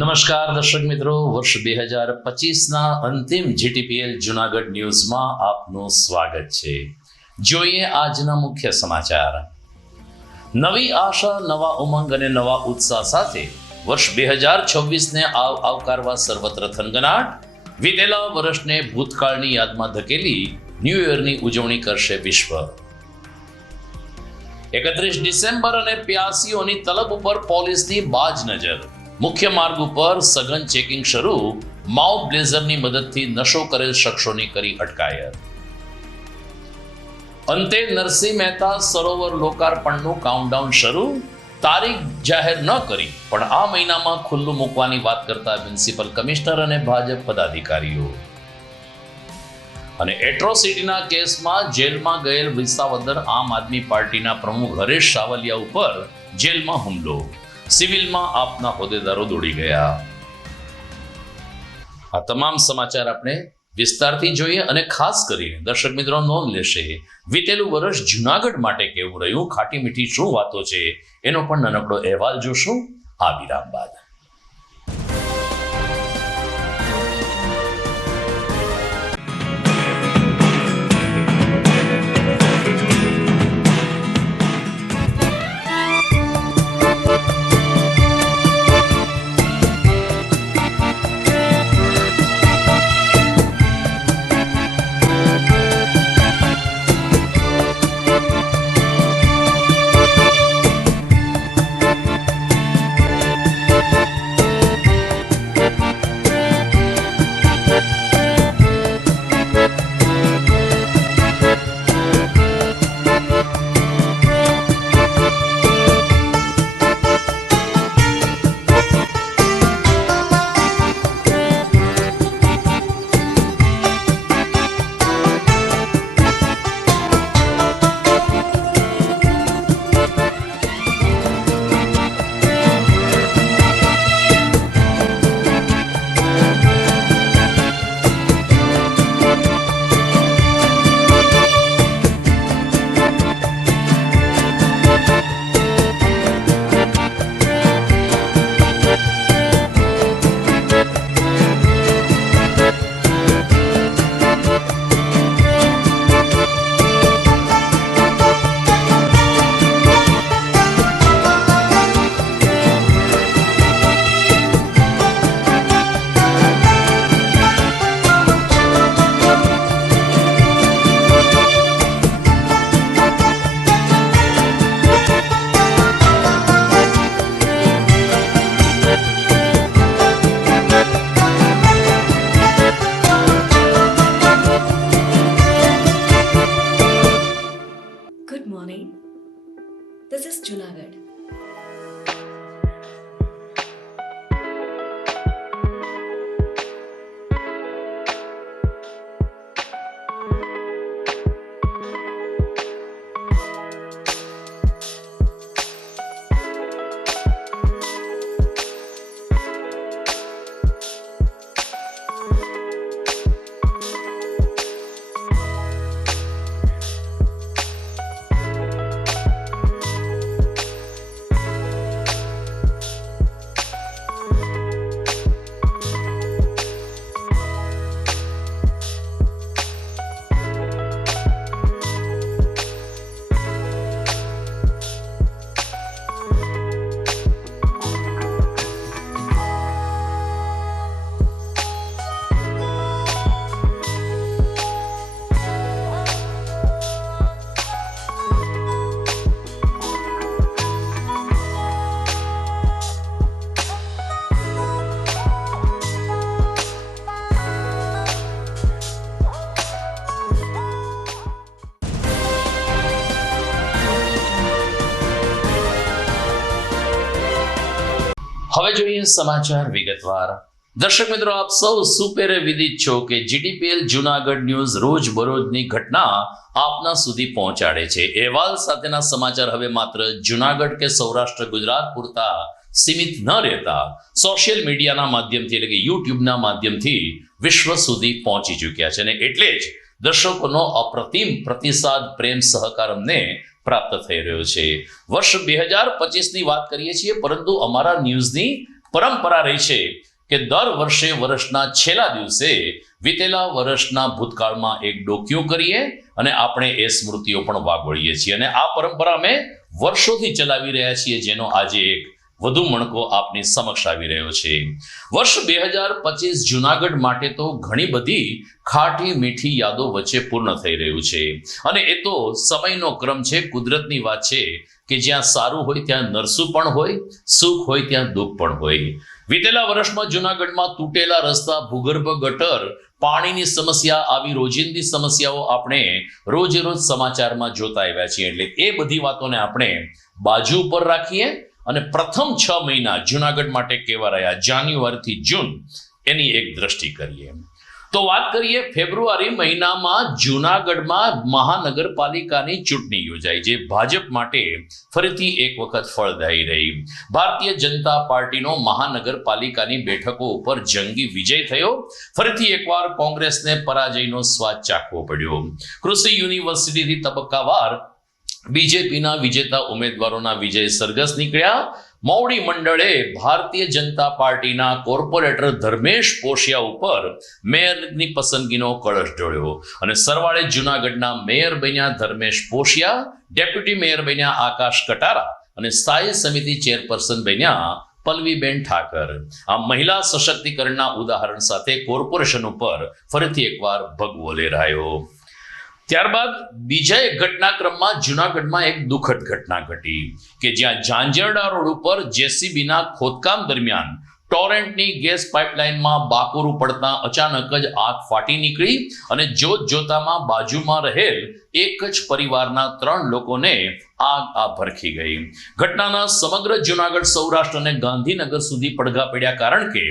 નમસ્કાર દર્શક મિત્રો, વર્ષ 2025ના અંતિમ જીટીપીએલ જૂનાગઢ ન્યૂઝમાં આપનું સ્વાગત છે. જોઈએ આજના મુખ્ય સમાચાર. નવી આશા, નવા ઉમંગ અને નવા ઉત્સાહ સાથે વર્ષ 2026ને આવકારવા સર્વત્ર થનગનાટ. વીતેલા વર્ષને ભૂતકાળની યાદમાં ધકેલી ન્યૂ યરની ઉજવણી કરશે વિશ્વ. 31 ડિસેમ્બર અને પ્યાસીઓની તલબ ઉપર પોલીસની બાજ નજર. મુખ્ય માર્ગ ઉપર સઘન ચેકિંગ શરૂ. માઉન્ટ બ્લેઝરની મદદથી નશો કરેલ શખ્સોની કરી અટકાયત. અંતે નરસિંહ મહેતા સરોવર લોકાર્પણનું કાઉન્ટડાઉન શરૂ. તારીખ જાહેર ન કરી પણ આ મહિનામાં ખુલ્લું મૂકવાની વાત કરતા મ્યુનિસિપલ કમિશનર અને ભાજપ પદાધિકારીઓ. અને એટ્રોસિટીના કેસમાં જેલમાં ગયેલ વિસાવદર આમ આદમી પાર્ટીના પ્રમુખ હરેશ સાવલિયા ઉપર જેલમાં હુમલો. સિવિલમાં આપના હોદ્દેદારો દોડી ગયા. આ તમામ સમાચાર આપણે વિસ્તારથી જોઈએ અને ખાસ કરીને દર્શક મિત્રો નોંધ લેશે વીતેલું વર્ષ જૂનાગઢ માટે કેવું રહ્યું, ખાટી મીઠી શું વાતો છે એનો પણ નાનકડો અહેવાલ જોશું આ વિરામ બાદ. Good morning. This is Junagadh. હવે જોઈએ સમાચાર વિગતવાર. દર્શક મિત્રો, આપ સૌ સુપેરે વિદિત છો કે જીટીપીએલ જૂનાગઢ ન્યૂઝ રોજ બરોજની ઘટના આપના સુધી પહોંચાડે છે. અહેવાલ સાથેના સમાચાર હવે માત્ર જૂનાગઢ કે સૌરાષ્ટ્ર ગુજરાત પૂરતા સીમિત ન રહેતા સોશિયલ મીડિયાના માધ્યમથી એટલે કે યુટ્યુબના માધ્યમથી વિશ્વ સુધી પહોંચી ચૂક્યા છે અને એટલે જ દર્શકોનો અપ્રતિમ પ્રતિસાદ, પ્રેમ, સહકાર અમને પ્રાપ્ત થઈ રહ્યો છે. વર્ષ 2025ની વાત કરીએ છીએ, પરંતુ અમારા ન્યૂઝની પરંપરા રહી છે કે દર વર્ષે વર્ષના છેલ્લા દિવસે વીતેલા વર્ષના ભૂતકાળમાં એક ડોકિયો કરીએ અને આપણે એ સ્મૃતિઓ પણ વાગોળીએ છીએ અને આ પરંપરા અમે વર્ષોથી ચલાવી રહ્યા છીએ, જેનો આજે એક વધુ મણકો આપની સમક્ષ આવી રહ્યો છે. વર્ષ 2025 જુનાગઢ માટે તો ઘણી બધી ખાટી મીઠી યાદો વચ્ચે પૂર્ણ થઈ રહ્યું છે અને એ તો સમયનો ક્રમ છે, કુદરતની વાત છે કે જ્યાં સારું હોય ત્યાં નરસું પણ હોય, સુખ હોય ત્યાં દુઃખ પણ હોય. વીતેલા વર્ષમાં જુનાગઢમાં તૂટેલા રસ્તા, ભૂગર્ભ ગટર, પાણીની સમસ્યા, આવી રોજિંદી સમસ્યાઓ આપણે રોજે રોજ સમાચારમાં જોતા આવ્યા છીએ. એટલે એ બધી વાતોને આપણે બાજુ ઉપર રાખીએ અને પ્રથમ 6 મહિના જુનાગઢ માટે કેવા રહ્યા, જાન્યુઆરીથી જૂન, એની એક દ્રષ્ટિ કરીએ. તો વાત કરીએ, ફેબ્રુઆરી મહિનામાં જુનાગઢમાં મહાનગરપાલિકાની ચૂંટણી યોજાઈ, જે ભાજપ માટે ફરીથી એક વખત ફળદાયી રહી. ભારતીય જનતા પાર્ટીનો મહાનગરપાલિકાની બેઠકો ઉપર જંગી વિજય થયો. ફરીથી એકવાર કોંગ્રેસને પરાજયનો સ્વાદ ચાખવો પડ્યો. કૃષિ યુનિવર્સિટીથી તબક્કાવાર બીજેપીના વિજેતા ઉમેદવારોના વિજય સરઘસ નીકળ્યા. મૌડી મંડળે ભારતીય જનતા પાર્ટીના કોર્પોરેટર ધર્મેશ પોશિયા ઉપર મેયરની પસંદગીનો કળશ ઢોળ્યો અને સરવાળે જુનાગઢના મેયર બન્યા ધર્મેશ પોશિયા, ડેપ્યુટી મેયર બન્યા આકાશ કટારા અને સ્થાયી સમિતિ ચેરપર્સન બન્યા પલ્લવીબેન ઠાકર. આ મહિલા સશક્તિકરણના ઉદાહરણ સાથે કોર્પોરેશન ઉપર ફરીથી એકવાર ભગવો લહેરાયો. ત્યારબાદ બીજા એક ઘટનાક્રમમાં જુનાગઢમાં એક દુઃખદ ઘટના ઘટી કે જ્યાં ઝાંઝરડા રોડ ઉપર જેસીબીના ખોદકામ દરમિયાન ટોરેન્ટની ગેસ પાઇપલાઇનમાં બાકોરું પડતા અચાનક જ આગ ફાટી નીકળી અને જોત જોતામાં બાજુમાં રહેલ એક જ પરિવારના 3 લોકોને આગ ભરખી ગઈ. ઘટનાના સમગ્ર જુનાગઢ, સૌરાષ્ટ્ર અને ગાંધીનગર સુધી પડઘા પડ્યા, કારણ કે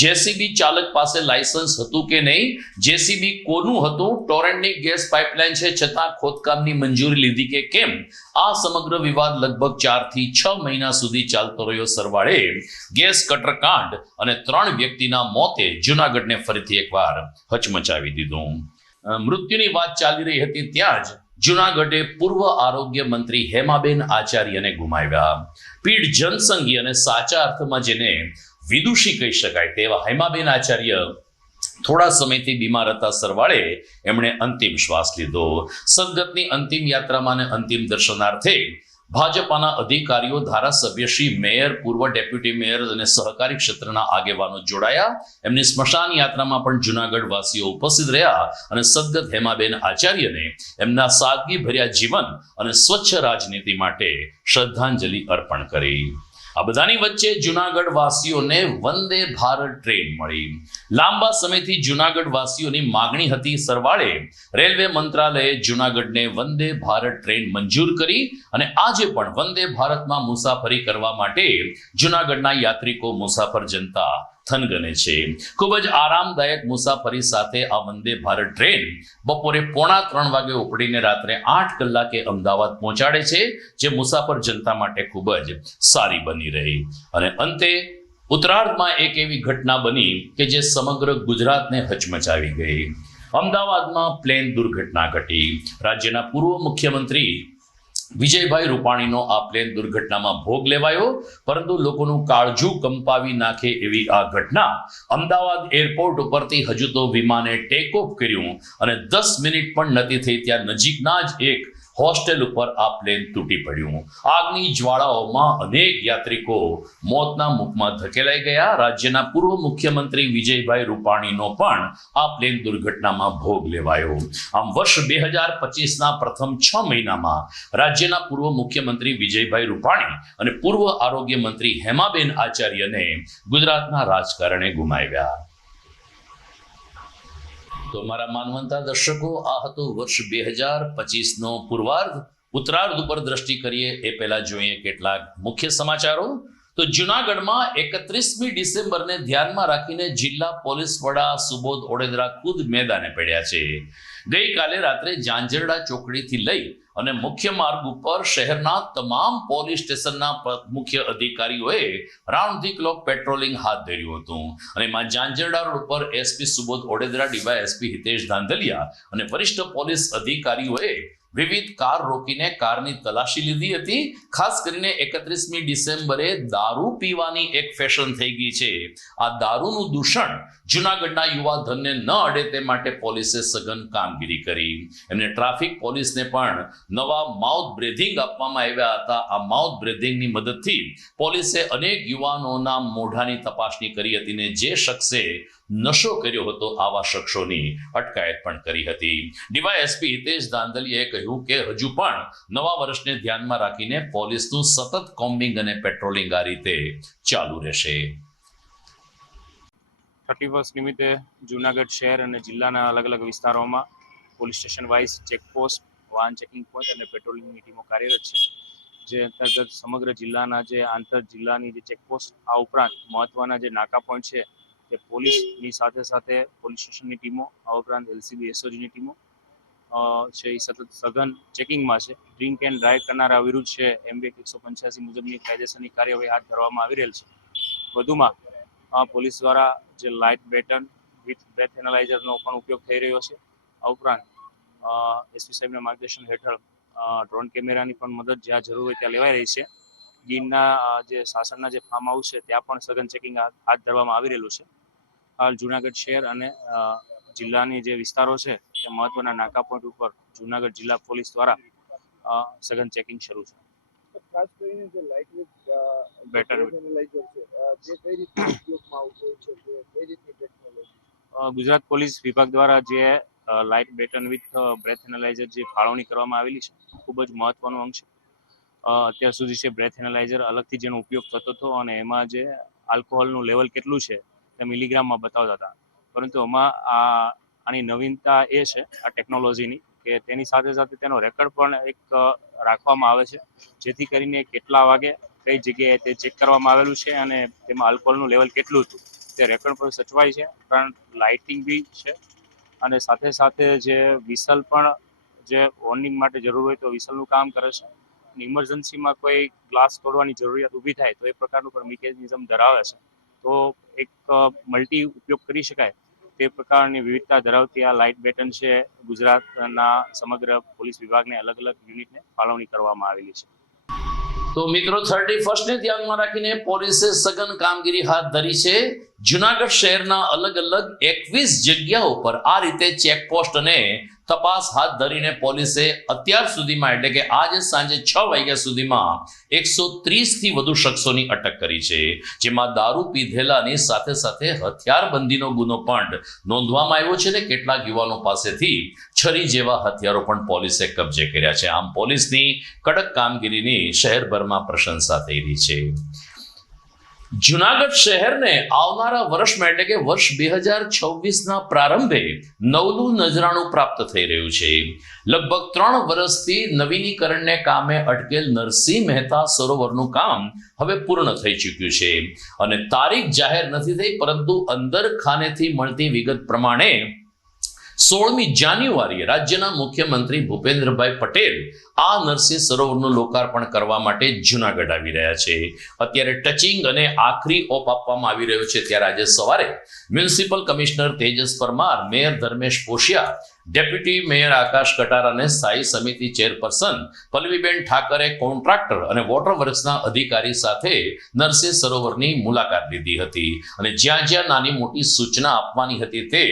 જેસીબી ચાલક પાસે લાયસન્સ હતું કે નહીં, જેસીબી કોનું હતું, ટોરેન્ટની ગેસ પાઇપલાઇન છે છતાં ખોદકામની મંજૂરી લીધી કે કેમ, આ સમગ્ર વિવાદ લગભગ 4 થી 6 મહિના સુધી ચાલતો રહ્યો. સરવાળે ગેસ કટરકાંડ અને 3 વ્યક્તિના મોતે જુનાગઢને ફરીથી એકવાર હચમચાવી દીધું. મૃત્યુની વાત ચાલી રહી હતી ત્યાં જ જુનાગઢે પૂર્વ આરોગ્ય મંત્રી હેમાબેન આચાર્યને ગુમાવ્યા. પીઢ જનસંઘી અને સાચા અર્થમાં જેને વિદુષી કહી શકાય તેવા હેમાબેન આચાર્ય થોડા સમયથી બીમાર હતા. સરવાળે એમણે અંતિમ શ્વાસ લીધો. સદગતની અંતિમ યાત્રામાં અને અંતિમ દર્શનાર્થે ભાજપાના અધિકારીઓ, ધારાસભ્ય શ્રી, મેયર, પૂર્વ ડેપ્યુટી મેયર અને સહકારી ક્ષેત્રના આગેવાનો જોડાયા. એમની સ્મશાન યાત્રામાં પણ જુનાગઢ વાસીઓ ઉપસ્થિત રહ્યા અને સદગત હેમાબેન આચાર્યને એમના સાદગી ભર્યા જીવન અને સ્વચ્છ રાજનીતિ માટે શ્રદ્ધાંજલિ અર્પણ કરી. આ બધાની વચ્ચે જુનાગઢ વાસીઓને વંદે ભારત ટ્રેન મળી. લાંબા સમયથી જુનાગઢ વાસીઓની માગણી હતી. સરવાળે રેલવે મંત્રાલયે જુનાગઢને વંદે ભારત ટ્રેન મંજૂર કરી અને આજે પણ વંદે ભારતમાં મુસાફરી કરવા માટે જુનાગઢના યાત્રિકો, મુસાફર જનતા થનગને છે. ખૂબ જ આરામદાયક મુસાફરી સાથે આ વંદે ભારત ટ્રેન બપોરે 2:45 વાગે ઉપડીને રાત્રે 8 કલાકે અમદાવાદ પહોંચાડે છે, જે મુસાફર જનતા માટે ખૂબ જ સારી બની રહી. અને અંતે ઉત્તરાર્ધમાં એક એવી ઘટના બની કે જે સમગ્ર ગુજરાતને હચમચાવી ગઈ. અમદાવાદમાં પ્લેન દુર્ઘટના ઘટી. રાજ્યના પૂર્વ મુખ્યમંત્રી વિજયભાઈ રૂપાણીનો આ પ્લેન દુર્ઘટનામાં ભોગ લેવાયો, પરંતુ લોકોનું કાળજું કંપાવી નાખે એવી આ ઘટના. અમદાવાદ એરપોર્ટ ઉપરથી હજુ તો વિમાને ટેક ઓફ કર્યું અને 10 મિનિટ પણ નથી થઈ ત્યાં નજીકના જ એક હોસ્ટેલ ઉપર આ પ્લેન તૂટી પડ્યું. આગની જ્વાળાઓમાં અનેક યાત્રિકો મોતના મુખમાં ધકેલાઈ ગયા. રાજ્યના પૂર્વ મુખ્યમંત્રી વિજયભાઈ રૂપાણીનો પણ આ પ્લેન દુર્ઘટનામાં ભોગ લેવાયો. આમ વર્ષ 2025ના પ્રથમ 6 મહિનામાં રાજ્યના પૂર્વ મુખ્યમંત્રી વિજયભાઈ રૂપાણી અને પૂર્વ આરોગ્ય મંત્રી હેમાબેન આચાર્યને ગુજરાતના રાજકારણે ગુમાવ્યા. તો મારા માનવંતા દર્શકો, આ હતો વર્ષ 2025નો પૂર્વાર્ધ. ઉત્તરાર્ધ ઉપર દ્રષ્ટિ કરીએ એ પહેલા જોઈએ કેટલાક મુખ્ય સમાચારો. તો જુનાગઢમાં 31મી ડિસેમ્બરને ધ્યાનમાં રાખીને જિલ્લા પોલીસ વડા સુબોધ ઓડેદરા ખુદ મેદાને પડ્યા છે. ગઈકાલે રાત્રે ઝાંઝરડા ચોકડીથી લઈ અને મુખ્ય માર્ગ ઉપર શહેરના તમામ પોલીસ સ્ટેશનના મુખ્ય અધિકારીઓએ રાઉન્ડ ધી ક્લોક પેટ્રોલિંગ હાથ ધર્યું હતું. અને એમાં ઝાંઝરડા રોડ ઉપર એસપી સુબોધ ઓડેદરા, ડીવાયએસપી હિતેશ ધાંધલિયા અને વરિષ્ઠ પોલીસ અધિકારીઓએ વિવિધ કાર રોકીને કારની તલાશી લીધી હતી. ખાસ કરીને 31મી ડિસેમ્બરે દારૂ પીવાની એક ફેશન થઈ ગઈ છે. આ દારૂનું દૂષણ જૂનાગઢના યુવા ધનને ન અડે તે માટે પોલીસે સઘન કામગીરી કરી. એમને ટ્રાફિક પોલીસને પણ નવા માઉથ બ્રેધિંગ આપવામાં આવ્યા હતા. આ માઉથ બ્રેધિંગની મદદથી પોલીસે અનેક યુવાનોના મોઢાની તપાસણી કરી હતી ને જે શખ્સે નશો કર્યો હતો આવા શખ્સોની અટકાયત પણ કરી હતી. ડીવાયએસપી હિતેશ ધાંધલીએ કહ્યું કે હજુ પણ નવા વર્ષને ધ્યાનમાં રાખીને પોલીસનું સતત કોમ્બિંગ અને પેટ્રોલિંગ આ રીતે ચાલુ રહેશે. 31 નિમિત્તે જૂનાગઢ શહેર અને જિલ્લાના અલગ અલગ વિસ્તારોમાં પોલીસ સ્ટેશન વાઇઝ ચેકપોસ્ટ, વાહન ચેકિંગ પોઈન્ટ અને પેટ્રોલિંગની ટીમો કાર્યરત છે. જે અંતર્ગત સમગ્ર જિલ્લાના જે આંતર જિલ્લાની જે ચેકપોસ્ટ, આ ઉપરાંત મહત્વના જે નાકા પોઈન્ટ છે તે પોલીસની સાથે સાથે પોલીસ સ્ટેશનની ટીમો, આ ઉપરાંત એલસીબી એસઓજીની ટીમો છે એ સતત સઘન ચેકિંગમાં છે. ડ્રિંક એન્ડ ડ્રાઈવ કરનારા વિરુદ્ધ છે એમબીએક 185 મુજબની કાયદેસરની કાર્યવાહી હાથ ધરવામાં આવી રહેલ છે. વધુમાં પોલીસ દ્વારા જે લાઇટ બેટન વિથ બ્રેથ એનાલાઇઝરનો પણ ઉપયોગ થઈ રહ્યો છે. આ ઉપરાંત એસપી સાહેબના માર્ગદર્શન હેઠળ ડ્રોન કેમેરાની પણ મદદ જ્યાં જરૂર હોય ત્યાં લેવાઈ રહી છે. ગીરના જે સાસણના જે ફાર્મ હાઉસ છે ત્યાં પણ સઘન ચેકિંગ હાથ ધરવામાં આવી રહેલું છે. હાલ જૂનાગઢ શહેર અને જિલ્લાની જે વિસ્તારો છે તે મહત્વના નાકા પોઈન્ટ ઉપર જૂનાગઢ જિલ્લા પોલીસ દ્વારા સઘન ચેકિંગ શરૂ છે. ખાસ કરીને જે લાઇટવેટ બેટર એનાલાઇઝર છે તે કઈ રીતે ઉપયોગમાં આવતો હોય છે, કે કઈ રીતની ટેકનોલોજી? ગુજરાત પોલીસ વિભાગ દ્વારા જે light baton with breath analyser જે ફાળવણી કરવામાં આવેલી છે ખૂબ જ મહત્વનું અંગ છે. અત્યાર સુધી છે બ્રેથ એનાલાઇઝર અલગથી જેનો ઉપયોગ થતો હતો અને એમાં જે આલ્કોહોલનું લેવલ કેટલું છે તે મિલીગ્રામમાં બતાવતા હતા. પરંતુ આમાં આની નવીનતા એ છે આ ટેકનોલોજીની કે તેની સાથે સાથે તેનો રેકર્ડ પણ એક રાખવામાં આવે છે, જેથી કરીને કેટલા વાગે કઈ જગ્યાએ તે ચેક કરવામાં આવેલું છે અને તેમાં આલ્કોહોલનું લેવલ કેટલું હતું તે રેકર્ડ પર સચવાય છે. ઉપરાંત લાઇટિંગ બી છે અને સાથે સાથે જે વિસલ પણ જે વોર્નિંગ માટે જરૂર હોય તો વિસલનું કામ કરે છે. ઇમરજન્સીમાં કોઈ ગ્લાસ તોડવાની જરૂરિયાત ઊભી થાય તો એ પ્રકારનું પણ મિકેનિઝમ ધરાવે છે. તો એક મલ્ટી ઉપયોગ કરી શકાય તે પ્રકારની વિવિધતા ધરાવતી આ લાઇટ બેટન છે ગુજરાતના સમગ્ર પોલીસ વિભાગને અલગ અલગ યુનિટને ફાળવણી કરવામાં આવેલી છે. તો મિત્રો 31ને ધ્યાનમાં રાખીને પોલીસે સઘન કામગીરી હાથ ધરી છે. જૂનાગઢ શહેરના અલગ અલગ 21 જગ્યાઓ પર આ રીતે ચેકપોસ્ટ અને તપાસ હાથ ધરીને પોલીસે અત્યાર સુધીમાં એટલે કે આજે સાંજે 6 વાગ્યા સુધીમાં 130 થી વધુ શખ્સોની અટક કરી છે. જેમાં દારૂ પીધેલાની સાથે સાથે હથિયારબંધીનો ગુનો પણ નોંધવામાં આવ્યો છે અને કેટલાક યુવાનો પાસેથી છરી જેવા હથિયારો પણ પોલીસે કબજે કર્યા છે. આમ પોલીસની કડક કામગીરીની શહેરભરમાં પ્રશંસા થઈ રહી છે. જૂનાગઢ શહેરને આવનારા વર્ષમાં એટલે કે વર્ષ 2026ના પ્રારંભે નવલું નજરાણું પ્રાપ્ત થઈ રહ્યું છે. લગભગ 3 વર્ષથી નવીનીકરણને કામે અટકેલ નરસિંહ મહેતા સરોવરનું કામ હવે પૂર્ણ થઈ ચૂક્યું છે અને તારીખ જાહેર નથી થઈ, પરંતુ અંદર ખાનેથી મળતી વિગત પ્રમાણે 16મી જાન્યુઆરીએ રાજ્યના મુખ્યમંત્રી ભૂપેન્દ્રભાઈ પટેલ આ નરસિંહ સરોવરનું લોકાર્પણ કરવા માટે જૂનાગઢ આવી રહ્યા છે. અત્યારે ટચિંગ અને આખરી ઓપ આપવામાં આવી રહ્યો છે. ત્યારે આજે સવારે municipal commissioner Tejas Parmar, mayor Dharmesh Poshiya, deputy mayor Akash Katar અને સ્થાયી સમિતિ ચેરપર્સન પલ્લવીબેન ઠાકરે કોન્ટ્રાક્ટર અને વોટર વર્ક્સના અધિકારી સાથે નરસિંહ સરોવરની મુલાકાત લીધી હતી અને જ્યાં જ્યાં નાની મોટી સૂચના આપવાની હતી તે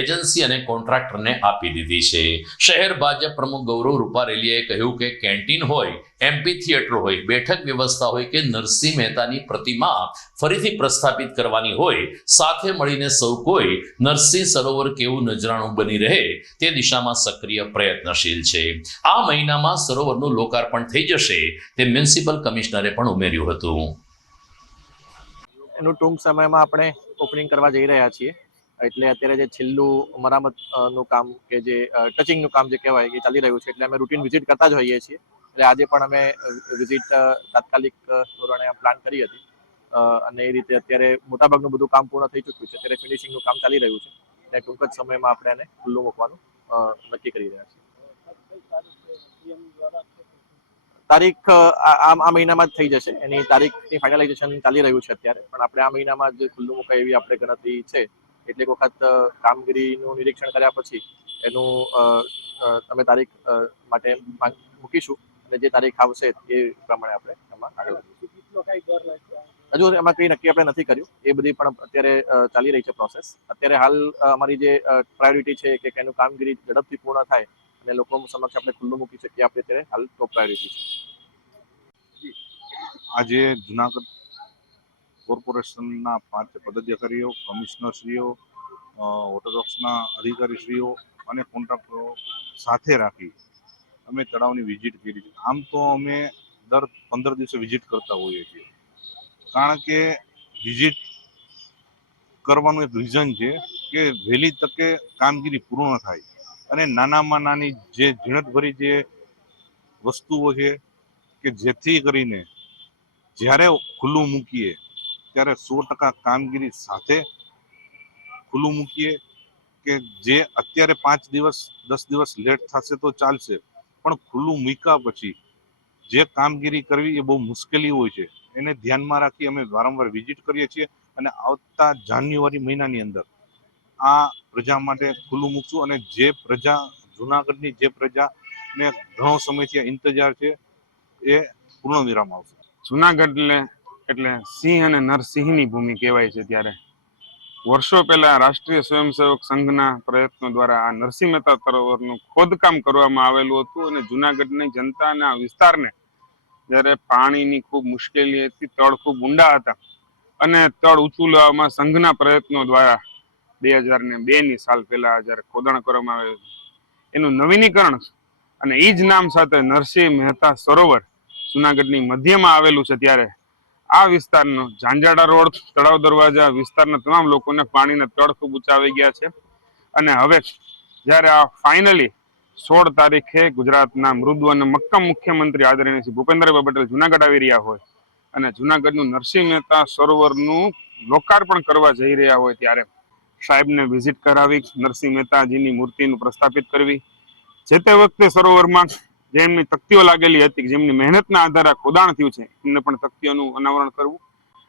એજન્સી અને કોન્ટ્રાક્ટરને આપી દીધી છે. શહેર ભાજપ પ્રમુખ ગૌરવ રૂપારેલીએ કહ્યું કે કેન્ટીન હોય, એમ્પી થિયેટર હોય, બેઠક વ્યવસ્થા હોય કે નરસિંહ મહેતાની પ્રતિમા ફરીથી પ્રસ્થાપિત કરવાની હોય, સાથે મળીને સૌ કોઈ નરસિંહ સરોવર કેવું નજરાણું બની રહે તે દિશામાં સક્રિય પ્રયત્નશીલ છે. આ મહિનામાં સરોવરનું લોકાર્પણ થઈ જશે તે મ્યુનિસિપલ કમિશનરે પણ ઉમેર્યું હતું. એનું ટૂંક સમયમાં આપણે ઓપનિંગ કરવા જઈ રહ્યા છીએ. એટલે અત્યારે જે છેલ્લું મરામત નું કામ કે જે ટચિંગનું કામ જે કહેવાય એ ચાલી રહ્યું છે. એટલે અમે રૂટીન વિઝિટ કરતા જ હોઈએ છીએ. એટલે આજે પણ અમે વિઝિટ તાત્કાલિક ધોરણે પ્લાન કરી હતી અને એ રીતે અત્યારે મોટાભાગનું બધું કામ પૂર્ણ થઈ ચૂક્યું છે. અત્યારે ફિનિશિંગનું કામ ચાલી રહ્યું છે અને ટૂંક જ સમયમાં આપણે એને ખુલ્લું મૂકવાનું નક્કી કરી રહ્યા છીએ. તારીખ આ મહિનામાં જ થઈ જશે. એની તારીખની ફાઇનલાઇઝેશન ચાલી રહ્યું છે અત્યારે, પણ આપણે આ મહિનામાં જ ખુલ્લું મુકાય એવી આપણે ગણતરી છે. કેટલીક વખત કામગીરીનું નિરીક્ષણ કર્યા પછી એનું અમે તારીખ માટે મૂકીશું અને જે તારીખ આવશે એ પ્રમાણે આપણે એમાં આગળ વધીશું. કેટલો કઈ ડર લાગ્યો? હજુ એમાં કંઈ નક્કી આપણે નથી કર્યું. એ બધી પણ અત્યારે ચાલી રહી છે પ્રોસેસ. અત્યારે હાલ અમારી જે પ્રાયોરિટી છે કે એનું કામગીરી ઝડપથી પૂર્ણ થાય અને લોકો સમક્ષ આપણે ખુલ્લું મૂકી શકીએ, આપણે અત્યારે હાલ ટોપ પ્રાયોરિટી છે. આજે જુનાગઢ કોર્પોરેશનના 5 પદાધિકારીઓ, કમિશનરશ્રીઓ, વોટરવર્ક્સના અધિકારીશ્રીઓ અને કોન્ટ્રાક્ટરો સાથે રાખી અમે તળાવની વિઝિટ કરી છે. આમ તો અમે દર 15 દિવસે વિઝિટ કરતા હોઈએ છીએ, કારણ કે વિઝિટ કરવાનું એક રીઝન છે કે વહેલી તકે કામગીરી પૂર્ણ થાય અને નાનામાં નાની જે ઝીણવટભરી જે વસ્તુઓ છે કે જેથી કરીને જ્યારે ખુલ્લું મૂકીએ ત્યારે 100% કામગીરી સાથે ખુલ્લું મૂકીએ. કે જે અત્યારે 5 દિવસ 10 દિવસ લેટ થશે તો ચાલશે, પણ ખુલ્લું મૂક્યા પછી જે કામગીરી કરવી એ બહુ મુશ્કેલી હોય છે. એને ધ્યાનમાં રાખી અમે વારંવાર વિઝિટ કરીએ છીએ અને આવતા જાન્યુઆરી મહિનાની અંદર આ પ્રજા માટે ખુલ્લું મૂકશું અને જે પ્રજા જુનાગઢની જે પ્રજાને ઘણો સમયથી ઇંતજાર છે એ પૂર્ણ વિરામ આવશે. જુનાગઢ એટલે સિંહ અને નરસિંહની ભૂમિ કહેવાય છે. ત્યારે વર્ષો પહેલા રાષ્ટ્રીય સ્વયંસેવક સંઘના પ્રયત્નો દ્વારા આ નરસિંહ મહેતા સરોવરનું ખોદકામ કરવામાં આવેલું હતું અને જુનાગઢની જનતાના વિસ્તારને જ્યારે પાણીની ખૂબ મુશ્કેલી હતી, તળ ખૂબ ઊંડા હતા અને તળ ઊંચું લાવવામાં સંઘના પ્રયત્નો દ્વારા 2002ની સાલ પહેલા જ્યારે ખોદાણ કરવામાં આવેલું એનું નવીનીકરણ અને એ જ નામ સાથે નરસિંહ મહેતા સરોવર જુનાગઢની મધ્યમાં આવેલું છે. ત્યારે આ વિસ્તારનો ઝાંઝાડા રોડ, તળાવ દરવાજા વિસ્તારના તમામ લોકોને પાણીના તળ ખૂબ ઊંચા આવી ગયા છે અને હવે જ્યારે આ ફાઇનલી 16 તારીખે ગુજરાતના મૃદુ અને મક્કમ મુખ્યમંત્રી આદરણીય શ્રી ભૂપેન્દ્રભાઈ પટેલ જુનાગઢ આવી રહ્યા હોય અને જુનાગઢનું નરસિંહ મહેતા સરોવરનું લોકાર્પણ કરવા જઈ રહ્યા હોય ત્યારે સાહેબને વિઝિટ કરાવી નરસિંહ મહેતાજીની મૂર્તિનું પ્રસ્થાપિત કરવી, જે તે વખતે સરોવરમાં જેમની તકતીઓ લાગેલી હતી, જેમની મહેનતના આધારે ખોદાણ થયું છે, એમને પણ તકતીઓનું અનાવરણ કરવું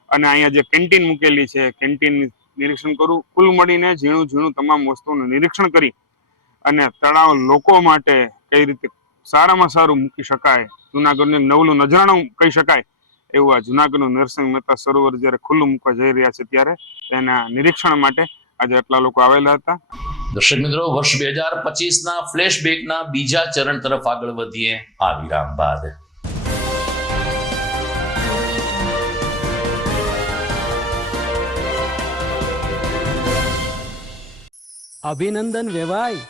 અને અહીંયા જે કેન્ટીન મૂકેલી છે કેન્ટીનનું નિરીક્ષણ કરવું. કુલ મળીને ઝીણું તમામ વસ્તુઓનું નિરીક્ષણ કરી અને તળાવ લોકો માટે કઈ રીતે સારામાં સારું મૂકી શકાય, જુનાગઢનું નવલું નજરાણું કહી શકાય એવું આ જુનાગઢનું નરસિંહ મહેતા સરોવર જ્યારે ખુલ્લું મૂકવા જઈ રહ્યા છે ત્યારે તેના નિરીક્ષણ માટે આજે આટલા લોકો આવેલા હતા. દર્શક મિત્રો, વર્ષ 2025ના ફ્લેશબેકના બીજા ચરણ તરફ આગળ વધીએ આ વિરામ બાદ. અભિનંદન વેવાય,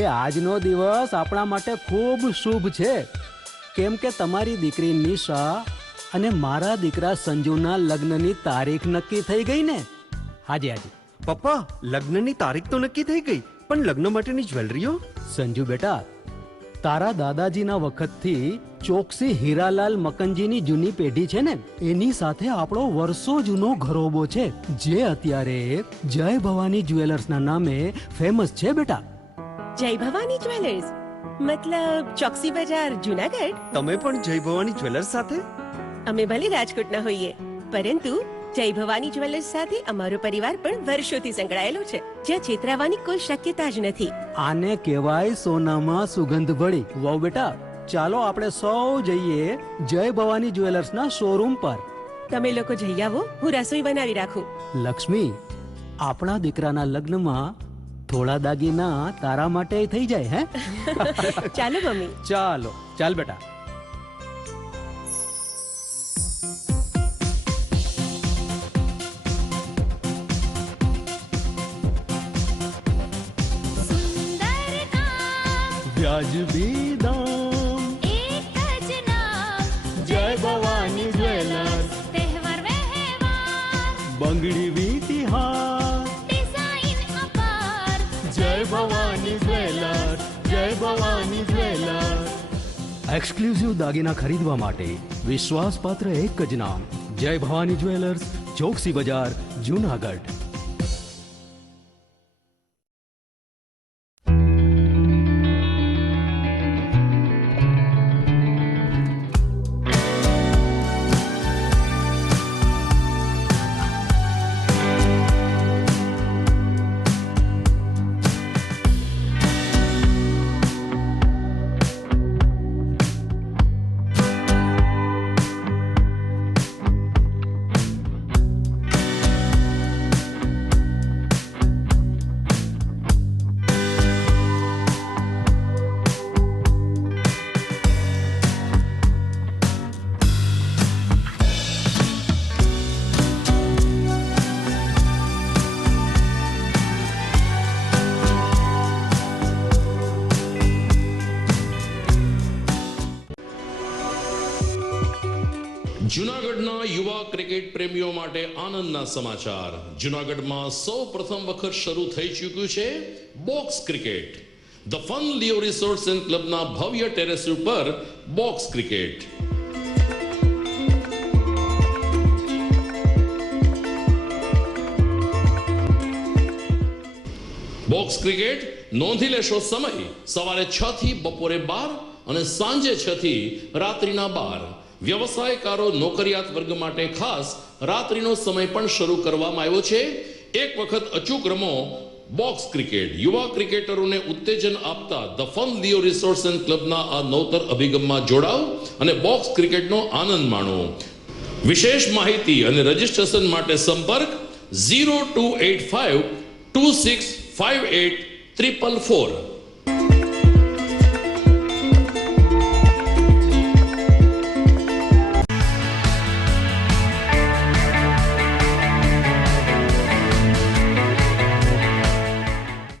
એ આજનો દિવસ આપણા માટે ખૂબ શુભ છે, કેમ કે તમારી દીકરી નિશા અને મારા દીકરા સંજુના લગ્નની તારીખ નક્કી થઈ ગઈ ને. હાજી હાજી પપ્પા, લગ્નની તારીખ તો નક્કી થઈ ગઈ, પણ લગ્ન માટેની જ્વેલરીઓ? સંજુ બેટા, તારા દાદાજીના વખતથી ચોકસી હીરાલાલ મકનજીની જૂની પેઢી છે ને, એની સાથે આપણો વર્ષો જૂનો ઘરોબો છે, જે અત્યારે જય ભવાની જ્વેલર્સના નામે ફેમસ છે બેટા. જય ભવાની જ્વેલર્સ મતલબ ચોકસી બજાર જુનાગઢ? તમે પણ જય ભવાની જ્વેલર્સ સાથે? અમે ભલે રાજકોટના હોઈએ, પરંતુ જય ભવાની જ્વેલર્સ સાથે અમારો પરિવાર પણ વર્ષોથી સંકળાયેલો છે, જ્યાં છેતરાવાની કોઈ શક્યતા જ નથી. આને કહેવાય સોનામાં સુગંધ ભળી. વહુ બેટા, ચાલો આપણે સૌ જઈએ જય ભવાની જ્વેલર્સના શોરૂમ પર. તમે લોકો જઈ આવો, હું રસોઈ બનાવી રાખું. લક્ષ્મી, આપણા દીકરાના લગ્નમાં થોડા દાગીના તારા માટે થઈ જાય. હે ચાલો મમ્મી. ચાલ બેટા. વ્યાજબી દામ, એક જ નામ, જય ભવાની જ્વેલર્સ. તહેવાર વ્યવહાર, બંગડી વીટી હાર, ડિઝાઇન અપાર, જય ભવાની જ્વેલર્સ, જય ભવાની જ્વેલર્સ. એક્સક્લુઝિવ દાગીના ખરીદવા માટે વિશ્વાસપાત્ર એક જ નામ, જય ભવાની જ્વેલર્સ, ચોકસી બજાર, જુનાગઢ. જૂનાગઢના યુવા ક્રિકેટ પ્રેમીઓ માટે આનંદના સમાચાર. જૂનાગઢમાં સૌ પ્રથમ વખત શરૂ થઈ ચૂક્યું છે box cricket. The fun Leo resorts and ક્લબના ભવ્ય ટેરેસ ઉપર બોક્સ ક્રિકેટ. બોક્સ ક્રિકેટ નોંધી લેશો સમય સવારે 6 થી બપોરે 12 અને સાંજે 6 થી રાત્રિના 12. વ્યવસાયકારો નોકરિયાત વર્ગ માટે ખાસ રાત્રિનો સમય પણ શરૂ કરવામાં આવ્યો છે. એક વખત અચૂક રમો બોક્સ ક્રિકેટ. યુવા ક્રિકેટરોને ઉત્તેજન આપતા the fun Leo resorts and ક્લબના આ નવતર અભિગમમાં જોડાઓ અને બોક્સ ક્રિકેટનો આનંદ માણો. વિશેષ માહિતી અને રજીસ્ટ્રેશન માટે સંપર્ક 0285 2658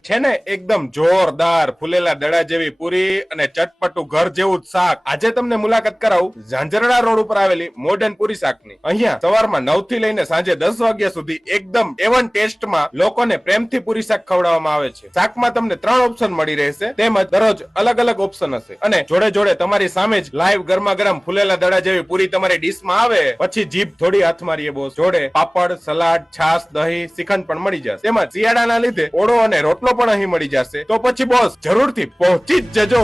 છે ને એકદમ જોરદાર ફૂલેલા દડા જેવી પૂરી અને ચટપટું ઘર જેવું જ શાક. આજે તમને મુલાકાત કરાવું ઝાંઝરડા રોડ ઉપર આવેલી મોડર્ન પૂરી શાકની. અહીંયા સવારમાં 9 થી લઈને સાંજે 10 વાગ્યા સુધી એકદમ એવન ટેસ્ટમાં લોકોને પ્રેમથી પૂરી શાક ખવડાવવામાં આવે છે. શાકમાં તમને 3 ઓપ્શન મળી રહેશે, તેમજ દરરોજ અલગ અલગ ઓપ્શન હશે અને જોડે જોડે તમારી સામે જ લાઈવ ગરમા ગરમ ફૂલેલા દડા જેવી પૂરી તમારી ડીશમાં આવે પછી જીભ થોડી હાથ મારીએ બોસ. જોડે પાપડ, સલાડ, છાશ, દહીં, શ્રીખંડ પણ મળી જશે. તેમજ શિયાળાના લીધે ઓળો અને રોટલો પણ અહીં મળી જશે. તો પછી બોસ જરૂરથી પહોંચી જ જજો.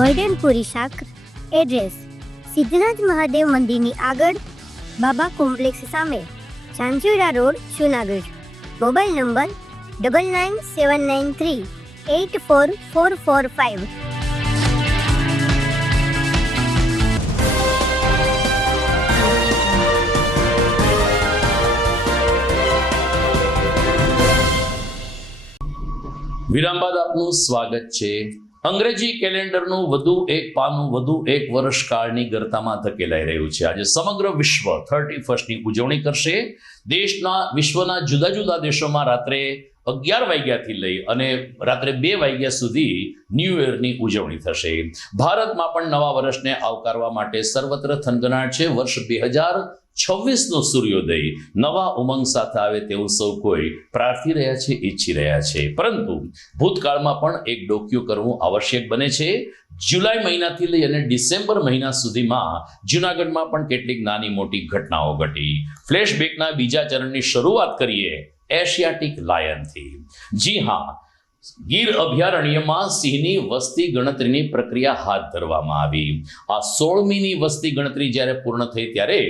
મોડર્ન પૂરી શાક. એડ્રેસ સિદ્ધનાથ મહાદેવ મંદિરની આગળ, બાબા કોમ્પ્લેક્સ સામે, Zanzarda road, Junagadh. Mobile number 9979384445. વિરામ બાદ આપનું સ્વાગત છે. અંગ્રેજી કેલેન્ડરનું વધુ એક પાનું વધુ એક વર્ષ કાળની ગરતામાં ધકેલાઈ રહ્યું છે. આજે સમગ્ર વિશ્વ 31st ની ઉજવણી કરશે. વિશ્વના જુદા જુદા દેશોમાં રાત્રે 11 વાગ્યાથી લઈ અને રાત્રે 2 વાગ્યા સુધી ન્યૂ યરની ઉજવણી થશે. ભારતમાં પણ નવા વર્ષને આવકારવા માટે સર્વત્ર થનગનાટ છે. વર્ષ 2026 નો સૂર્યોદય નવા ઉમંગ સાથે આવે તેવું સૌ કોઈ પ્રાર્થી રહ્યા છે, ઈચ્છી રહ્યા છે. પરંતુ ભૂતકાળમાં પણ એક ડોક્યુ કરવું આવશ્યક બને છે. જુલાઈ મહિનાથી લઈ અને ડિસેમ્બર મહિના સુધીમાં જૂનાગઢમાં પણ કેટલીક નાની મોટી ઘટનાઓ ઘટી. ફ્લેશબેકના બીજા ચરણની શરૂઆત કરીએ એશિયાટિક લાયનથી. જી હા, ગીર અભયારણ્યમાં સિંહની વસ્તી ગણતરીની પ્રક્રિયા હાથ ધરવામાં આવી. આ 16મીની વસ્તી ગણતરી જ્યારે પૂર્ણ થઈ ત્યારે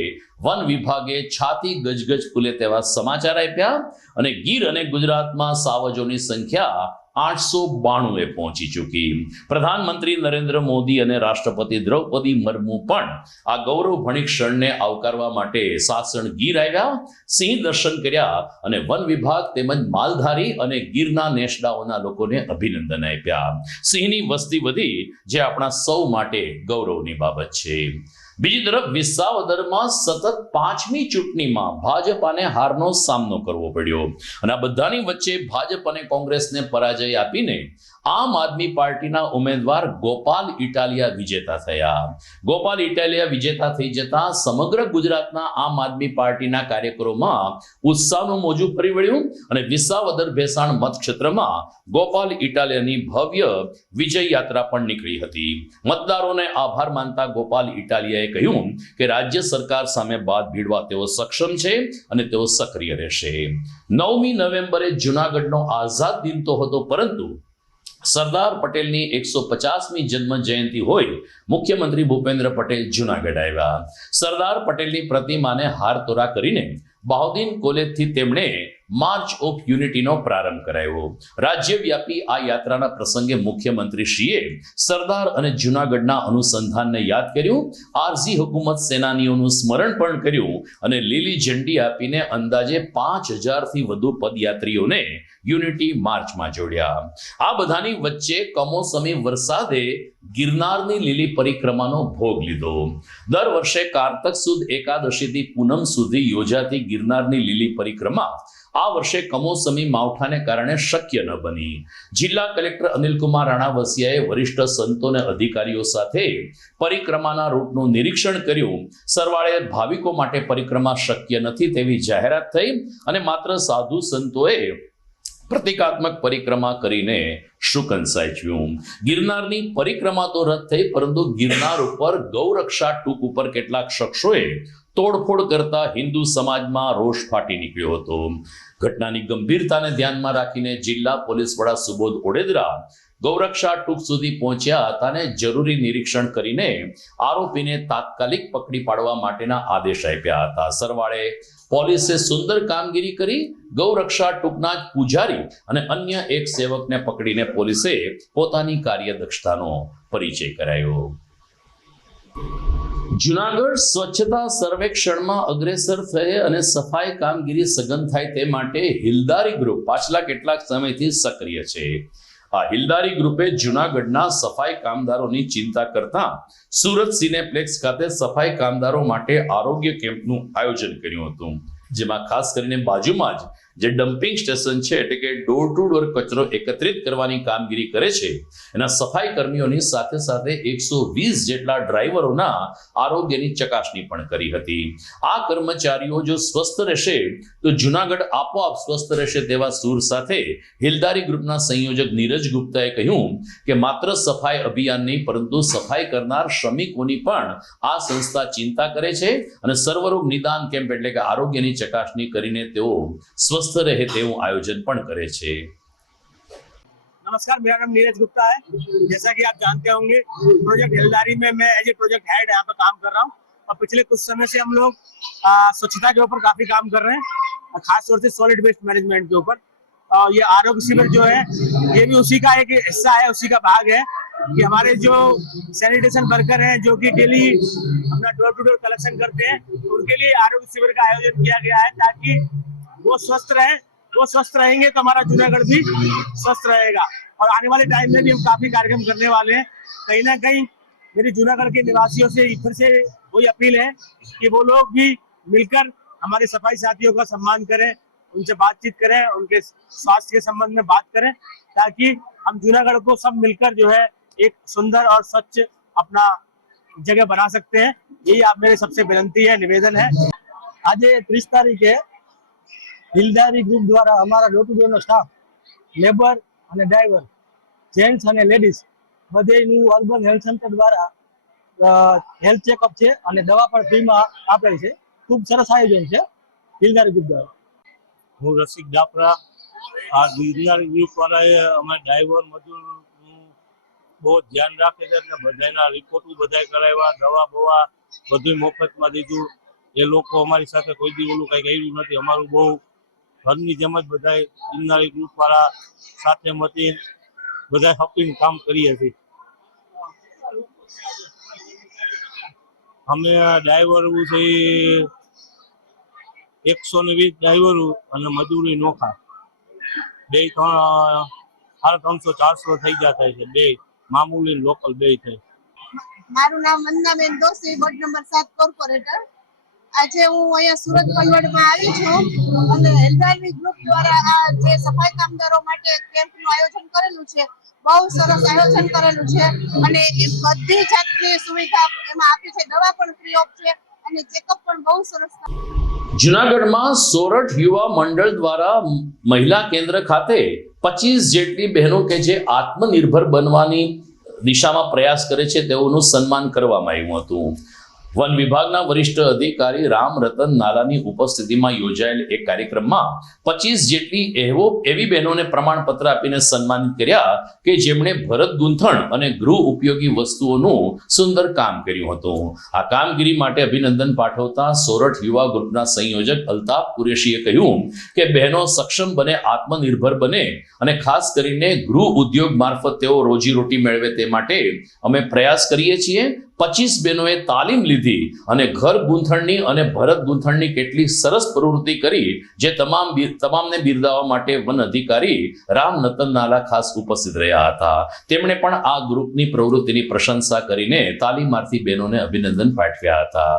વન વિભાગે છાતી ગજગજ ફૂલે તેવા સમાચાર આપ્યા અને ગીર અને ગુજરાતમાં સાવજોની સંખ્યા 892 પહોંચી ચૂકી. પ્રધાનમંત્રી નરેન્દ્ર મોદી અને રાષ્ટ્રપતિ દ્રૌપદી મુર્મુ પણ આ ગૌરવભણી ક્ષણને આવકારવા માટે સાસણ ગીર આવ્યા, સિંહ દર્શન કર્યા અને વન વિભાગ તેમજ માલધારી અને ગીરના નેસડાઓના લોકોને અભિનંદન આપ્યા. સિંહની વસ્તી વધી જે આપણા સૌ માટે ગૌરવની બાબત છે. બીજી તરફ વિસાવદરમાં સતત 5મી ચૂંટણીમાં ભાજપાને હારનો સામનો કરવો પડ્યો અને આ બધાની વચ્ચે ભાજપ અને કોંગ્રેસને પરાજય આપીને આમ આદમી પાર્ટીના ઉમેદવાર ગોપાલ ઇટાલિયા વિજેતા થયા. ગોપાલ ઇટાલિયા વિજેતા થઈ જતા સમગ્ર ગુજરાતના આમ આદમી પાર્ટીના કાર્યકરોમાં ઉત્સાહનું મોજું ફરી વળ્યું અને વિસાવદર ભેસાણ મતક્ષેત્રમાં ગોપાલ ઇટાલિયાની ભવ્ય વિજય યાત્રા પણ નીકળી હતી. મતદારોને આભાર માનતા ગોપાલ ઇટાલિયાએ કહ્યું કે રાજ્ય સરકાર સામે બાદ ભીડવા તેઓ સક્ષમ છે અને તેઓ સક્રિય રહેશે. 9મી નવેમ્બરે જૂનાગઢનો આઝાદ દિન તો હતો, પરંતુ સરદાર પટેલની 150મી જન્મ જયંતિ હોય મુખ્યમંત્રી ભૂપેન્દ્ર પટેલ જૂનાગઢ આવ્યા. સરદાર પટેલની પ્રતિમાને હાર તોરા કરીને બાઉદીન કોલેજથી તેમણે માર્ચ ઓફ યુનિટીનો પ્રારંભ કરાયો. રાજ્યવ્યાપી આ યાત્રાના પ્રસંગે મુખ્યમંત્રીશ્રીએ સરદાર અને જૂનાગઢના અનુસંધાનને યાદ કર્યું, આરઝી હુકુમત સેનાનીઓનું સ્મરણ પણ કર્યું અને લીલી ઝંડી આપીને અંદાજે 5000થી વધુ પદયાત્રીઓને યુનિટી માર્ચમાં જોડ્યા. આ બધાની વચ્ચે કમોસમી વરસાદે ગિરનારની લીલી પરિક્રમાનો ભોગ લીધો. દર વર્ષે કારતક સુદ એકાદશીથી પૂનમ સુધી યોજાતી ગિરનારની લીલી પરિક્રમા આ વર્ષે કમોસમી માવઠાને કારણે શક્ય ન બની. જિલ્લા કલેક્ટર અનિલકુમાર રાણાવસિયાએ વરિષ્ઠ સંતો અને અધિકારીઓ સાથે પરિક્રમાના રૂટનું નિરીક્ષણ કર્યું. સરવાળે ભાવિકો માટે પરિક્રમા શક્ય નથી તેવી જાહેરાત થઈ અને માત્ર સાધુ સંતોએ પ્રતિકાત્મક પરિક્રમા કરીને શુકન સાચવ્યું. ગિરનારની પરિક્રમા તો રદ થઈ, પરંતુ ગિરનાર ઉપર ગૌરક્ષા ટૂંક ઉપર કેટલાક શખ્સોએ તોડફોડ કરતા હિન્દુ સમાજમાં રોષ ફાટી નીકળ્યો હતો. ઘટનાની ગંભીરતાને ધ્યાનમાં રાખીને જિલ્લા પોલીસ વડા સુબોધ ઓડેદરા ગૌરક્ષા ટૂંક સુધી પહોંચ્યા હતા અને જરૂરી નિરીક્ષણ કરીને આરોપીને તાત્કાલિક પકડી પાડવા માટેના આદેશ આપ્યા હતા. સરવાળે પોલીસે સુંદર કામગીરી કરી. ગૌરક્ષા ટૂંકના જ પૂજારી અને અન્ય એક સેવકને પકડીને પોલીસે પોતાની કાર્યદક્ષતાનો પરિચય કરાયો. જૂનાગઢ સ્વચ્છતા સર્વેક્ષણમાં અગ્રેસર થઈ અને સફાઈ કામગીરી સઘન થાય તે માટે હિલદારી ગ્રુપ પાછલા કેટલાક સમયથી સક્રિય છે. આ હિલદારી ગ્રુપે જૂનાગઢના સફાઈ કામદારોની ચિંતા કરતા સુરત સિનેપ્લેક્સ ખાતે સફાઈ કામદારો માટે આરોગ્ય કેમ્પનું આયોજન કર્યું હતું, જેમાં ખાસ કરીને બાજુમાં જ જે ડમ્પિંગ સ્ટેશન છે એટલે કે ડોર ટુ ડોર કચરો એકત્રિત કરવાની કામગીરી કરે છે એના સફાઈ કર્મીઓની સાથે સાથે 120 જેટલા ડ્રાઈવરોના આરોગ્યની ચકાસણી પણ કરી હતી. આ કર્મચારીઓ જો સ્વસ્થ રહેશે તો જૂનાગઢ આપોઆપ સ્વસ્થ રહેશે તેવા સૂર સાથે હિલદારી ગ્રુપના સંયોજક નીરજ ગુપ્તાએ કહ્યું કે માત્ર સફાઈ અભિયાન નહીં પરંતુ સફાઈ કરનાર શ્રમિકોની પણ આ સંસ્થા ચિંતા કરે છે અને સર્વરોગ નિદાન કેમ્પ એટલે કે આરોગ્યની ચકાસણી કરીને તેઓ स्वस्थ रहे तेवं आयोजन पण करे छे. नमस्कार, मेरा नाम नीरज गुप्ता है. जैसा कि आप जानते होंगे, प्रोजेक्ट हिलदारी में मैं एज ए प्रोजेक्ट हेड यहाँ पर काम कर रहा हूँ और पिछले कुछ समय से हम लोग स्वच्छता के ऊपर काफी काम कर रहे हैं, खास तौर से सॉलिड वेस्ट मैनेजमेंट के ऊपर. ये आरोग्य शिविर जो है ये भी उसी का एक हिस्सा है, उसी का भाग है कि हमारे जो सैनिटेशन वर्कर हैं जो कि डेली अपना डोर टू डोर कलेक्शन करते हैं, उनके लिए आरोग्य शिविर का आयोजन किया गया है ताकि वो स्वस्थ रहे. वो स्वस्थ रहेंगे तो हमारा जूनागढ़ भी स्वस्थ रहेगा. और आने वाले टाइम में भी हम काफी कार्यक्रम करने वाले हैं. कहीं ना कहीं मेरी जूनागढ़ के निवासियों से फिर से वही अपील है कि वो लोग भी मिलकर हमारे सफाई साथियों का सम्मान करें, उनसे बातचीत करें, उनके स्वास्थ्य के संबंध में बात करें, ताकि हम जूनागढ़ को सब मिलकर जो है एक सुंदर और स्वच्छ अपना जगह बना सकते हैं. यही आप मेरे सबसे विनती है, निवेदन है. आज 30 तारीखे हिलदारी ग्रुप द्वारा हमारा door to door staff, labour અને ડ્રાઈવર, જેન્ટ્સ અને લેડીઝ બધેનું અર્બન હેલ્થ સેન્ટર દ્વારા હેલ્થ ચેકઅપ છે અને દવા પણ ફ્રીમાં આપે છે. ખૂબ સરસ આયોજન છે હિલદારી ગ્રુપ દ્વારા. હું રસિક ડાપરા. આ હિલદારી ગ્રુપ વાળાએ અમે ડ્રાઈવર મજૂરનું બહુ ધ્યાન રાખે છે એટલે બધાના રિપોર્ટો બધા કરાવ્યા, દવા બવા બધું મફતમાં દીધું. એ લોકો અમારી સાથે કોઈ દી ઓલું કંઈ કર્યું નથી. અમારું બહુ ઘરની જેમ જ બધા હિલદારી ગ્રુપ વાળા સાથે મળી બધા શોપિંગ કામ કરીએ છીએ. અમે ડ્રાઈવરો છે 120 ડ્રાઈવરો અને મજૂરી નોખા 300-400 થઈ જતા છે. બે મામૂલી લોકલ બે થાય. મારું નામ વંદનાબેન દોશી, વોર્ડ નંબર 7 કોર્પોરેટર. આજે હું અહીંયા સુરત પલવડમાં આવી છું અને હિલદારી ગ્રુપ દ્વારા આ જે સફાઈ કામદારો માટે કેમ્પનું આયોજન કરેલું છે, બહુ સરસ આયોજન કરેલું છે અને બધી જાતની સુવિધા એમાં આપી છે. દવા પણ ફ્રી ઓફ છે અને ચેકઅપ પણ બહુ સરસ. જૂનાગઢમાં સોરઠ યુવા મંડળ દ્વારા મહિલા કેન્દ્ર ખાતે 25 જેટલી બહેનો કે જે આત્મનિર્ભર બનવાની દિશામાં પ્રયાસ કરે છે તેઓનું સન્માન કરવામાં આવ્યું હતું. વન વિભાગના વરિષ્ઠ અધિકારી રામ રતન નાલાની ઉપસ્થિતિમાં યોજાયેલ એક કાર્યક્રમમાં 25 જેટલી એવી બહેનોને પ્રમાણપત્ર આપીને સન્માનિત કર્યા કે જેમણે ભરત ગૂંથણ અને ગૃહ ઉપયોગી વસ્તુઓનું સુંદર કામ કર્યું હતું. આ કામગીરી માટે અભિનંદન પાઠવતા સોરઠ યુવા ગ્રુપના સંયોજક અલ્તાફ કુરેશીએ કહ્યું કે બહેનો સક્ષમ બને, આત્મનિર્ભર બને અને ખાસ કરીને ગૃહ ઉદ્યોગ મારફત તેઓ રોજીરોટી મેળવે તે માટે અમે પ્રયાસ કરીએ છીએ. 25 બહેનોએ તાલીમ લીધી અને ઘર ગૂંથણની અને ભરત ગૂંથણની કેટલી સરસ પ્રવૃત્તિ કરી, જે તમામને બિરદાવવા માટે વન અધિકારી રામ રતન નાલા ખાસ ઉપસ્થિત રહ્યા હતા. તેમણે પણ આ ગ્રુપની પ્રવૃત્તિની પ્રશંસા કરીને તાલીમાર્થી બહેનોને અભિનંદન પાઠવ્યા હતા.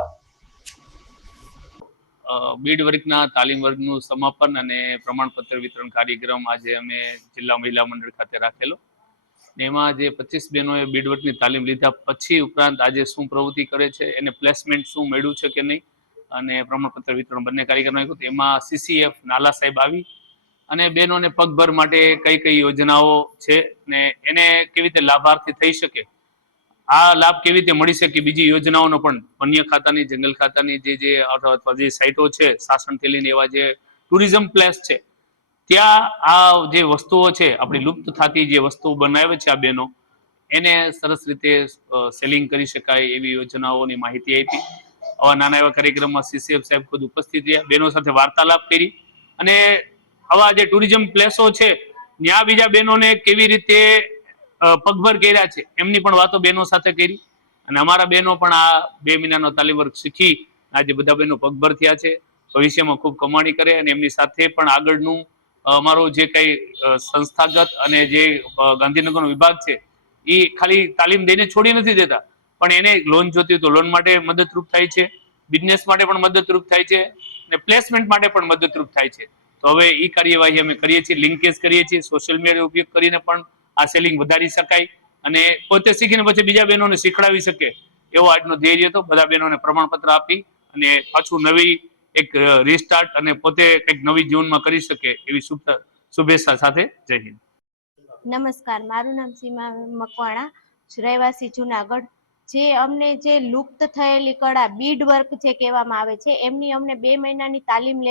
બીડ વર્ગના તાલીમ વર્ગનું સમાપન અને પ્રમાણપત્ર વિતરણ કાર્યક્રમ આજે અમે જિલ્લા મહિલા મંડળ ખાતે રાખેલો. એમાં જે 25 બહેનોએ બીડ વર્કની તાલીમ લીધા પછી ઉપરાંત આજે શું પ્રવૃત્તિ કરે છે, એને પ્લેસમેન્ટ શું મળ્યું છે કે નહીં, અને પ્રમાણપત્ર વિતરણ બંને કાર્યક્રમ રાખ્યો. એમાં CCF નાલા સાહેબ આવી અને બહેનોને પગભર માટે કઈ કઈ યોજનાઓ છે ને એને કેવી રીતે લાભાર્થી થઈ શકે, આ લાભ કેવી રીતે મળી શકે, બીજી યોજનાઓનો પણ વન્ય ખાતાની, જંગલ ખાતાની જે અથવા જે સાઇટો છે, શાસનથી લઈને એવા જે ટુરિઝમ પ્લેસ છે, ત્યાં આ જે વસ્તુઓ છે, આપણી લુપ્ત થતી જે વસ્તુઓ બનાવે છે આ બહેનો, એને સરસ રીતે સેલિંગ કરી શકાય એવી યોજનાઓની માહિતી આપી. આવા નાના એવા કાર્યક્રમમાં CCF સાહેબ ખુદ ઉપસ્થિત રહ્યા, બહેનો સાથે વાર્તાલાપ કરી અને આવા જે ટુરિઝમ પ્લેસો છે ત્યાં બીજા બહેનોને કેવી રીતે પગભર કર્યા છે એમની પણ વાતો બહેનો સાથે કરી. અને અમારા બહેનો પણ આ 2 મહિનાનો તાલીમ વર્ગ શીખી આજે બધા બહેનો પગભર થયા છે. ભવિષ્યમાં ખૂબ કમાણી કરે અને એમની સાથે પણ આગળનું અમારું જે કઈ સંસ્થાગત અને જે ગાંધીનગરનો વિભાગ છે એ ખાલી તાલીમ દઈને છોડી નથી દેતા, પણ એને લોન જોતી હોય તો લોન માટે મદદરૂપ થાય છે, બિઝનેસ માટે પણ મદદરૂપ થાય છે અને પ્લેસમેન્ટ માટે પણ મદદરૂપ થાય છે. તો હવે એ કાર્યવાહી અમે કરીએ છીએ, લિંકેજ કરીએ છીએ, સોશિયલ મીડિયાનો ઉપયોગ કરીને પણ આ સેલિંગ વધારી શકાય અને પોતે શીખીને પછી બીજા બહેનોને શીખડાવી શકે એવો આજનો ધ્યેય હતો. બધા બહેનોને પ્રમાણપત્ર આપી અને પાછું નવી એક રીસ્ટાર્ટ અને પોતે કંઈક નવી જીવનમાં કરી શકે એવી શુભેચ્છા સાથે જય હિન્દ. નમસ્કાર, મારું નામ સીમા મકવાણા, રહેવાસી જુનાગઢ. જે અમને જે લુપ્ત થયેલી કળા બીડ વર્ક જે કહેવામાં આવે છે એમની અમને 2 મહિનાની તાલીમ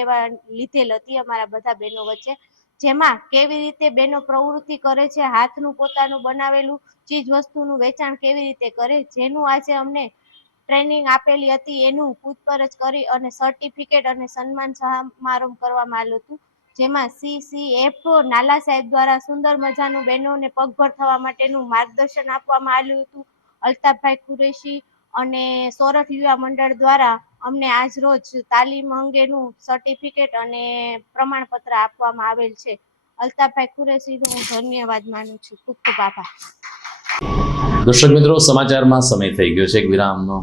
લીધેલ હતી અમારા બધા બહેનો વચ્ચે, જેમાં કેવી રીતે બહેનો પ્રવૃત્તિ કરે છે, હાથનું પોતાનું બનાવેલું ચીજ વસ્તુનું વેચાણ કેવી રીતે કરે, જેનું આજે અમને ટ્રેનિંગ આપેલી હતી એનું પૂછપરછ કરી અને સર્ટિફિકેટ અને સન્માન સમારંભ કરવામાં આવ્યું હતું. જેમાં CCF નાલા સાહેબ દ્વારા સુંદર મજાનું બહેનોને પગભર થવા માટેનું માર્ગદર્શન આપવામાં આવ્યું હતું. અલ્તાફભાઈ કુરેશી અને સોરઠ યુવા મંડળ દ્વારા અમને આજ રોજ તાલીમ અંગેનું સર્ટિફિકેટ અને પ્રમાણપત્ર આપવામાં આવેલ છે. અલ્તાફભાઈ કુરેશીનો હું ધન્યવાદ માનું છું. ખૂબ ખૂબ આભાર. દર્શક મિત્રો, સમાચારમાં સમય થઈ ગયો છે એક વિરામનો.